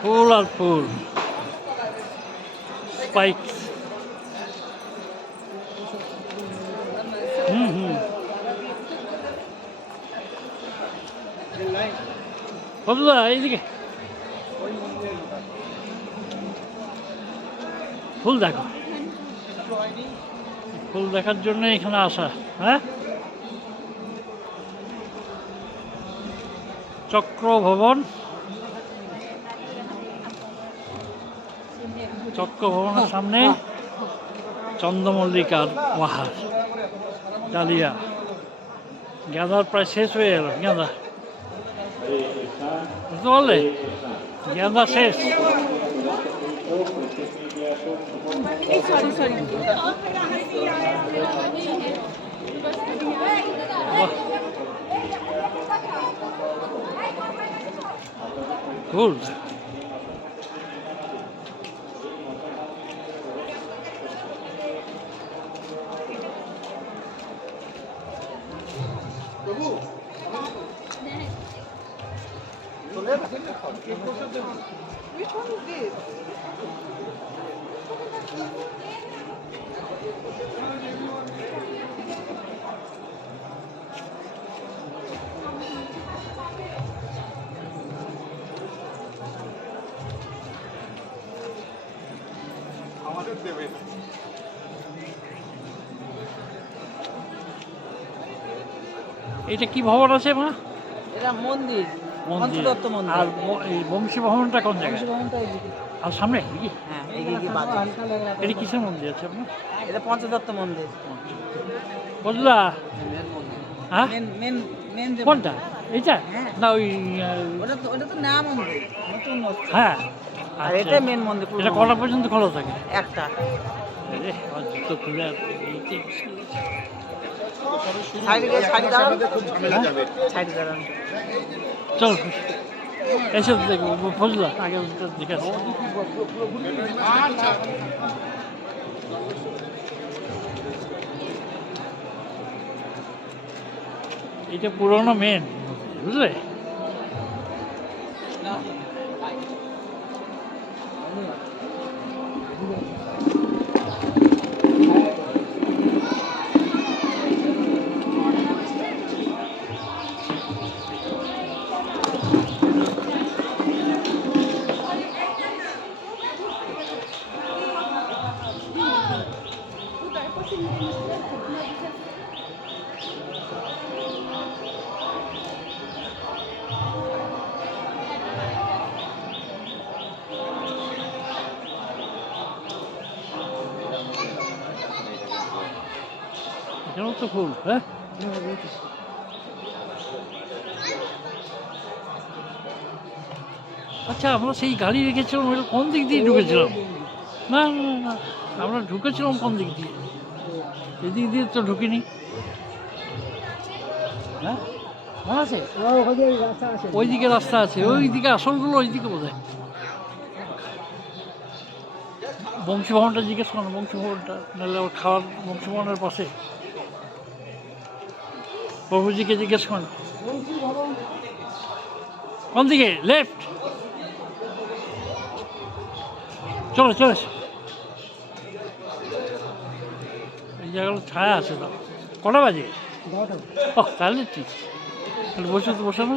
ফুল আর ফুল, spike. হুম। ফজলুদা এইদিকে ফুল দেখো, ফুল দেখার জন্য এখানে আসা। হ্যাঁ, চক্র ভবন, চক্র ভবনের সামনে চন্দ্রমল্লিকার বাহার, ডালিয়া। গাঁদার প্রায় শেষ হয়ে গেল, গাঁদা বুঝতে পারলে, গাঁদা শেষ। ফুল Which one is this? আমাদের দেবে। এটা কি ভবন আছে মা? এটা মন্দির, মন্দির। পঞ্চদত্ত মন্দির। আর এই বংশী ভবনটা কোন জায়গায়? ভবনটা এইদিকে। আর সামনে কি? হ্যাঁ, এইদিকে বাজে। এটা কিসের মন্দির আছে আপনার? এটা পঞ্চদত্ত মন্দির। বুঝলা? হ্যাঁ, মেন মেন মেন যে কোনটা এইটা? হ্যাঁ। না ওই ওটা তো না মন্দির, নতুন হচ্ছে। হ্যাঁ, আর আচ্ছা। এটা মেন মন্দির। এটা কটা পর্যন্ত খোলা থাকে? একটা। আরে আমার জুতো খুলে আর এইটাই মুশকিল। সাইডে সাইডে দাঁড়ান, খুব ঝামেলা যাবে। সাইডে দাঁড়ান। চল এসব দেখবো, বুঝলা? আগে দেখে আসি। আচ্ছা। এটা পুরোনো মেন, বুঝলে? এখানেও তো ফুল। হ্যাঁ, আচ্ছা, আমরা সেই গাড়ি রেখেছিলাম, ওটা কোন দিক দিয়ে ঢুকেছিলাম? না না না না, আমরা ঢুকেছিলাম কোন দিক দিয়ে? এদিক দিয়ে তো ঢুকিনি। হ্যাঁ, মনে আছে? ওইদিকে রাস্তা আছে, ওইদিকে আসলগুলো ওইদিকে বোধ হয়। বংশী ভবনটা জিজ্ঞেস করো, বংশী ভবনটা, নাহলে ওর খাওয়ার বংশী ভবনের পাশে। প্রভুজিকে জিজ্ঞেস করো কোন দিকে, লেফট। চলো চলো, এই জায়গাগুলো ছায়া আছে তো। কটা বাজে? ও তাহলে ঠিক, তাহলে বসে তো বসে না।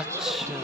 আচ্ছা,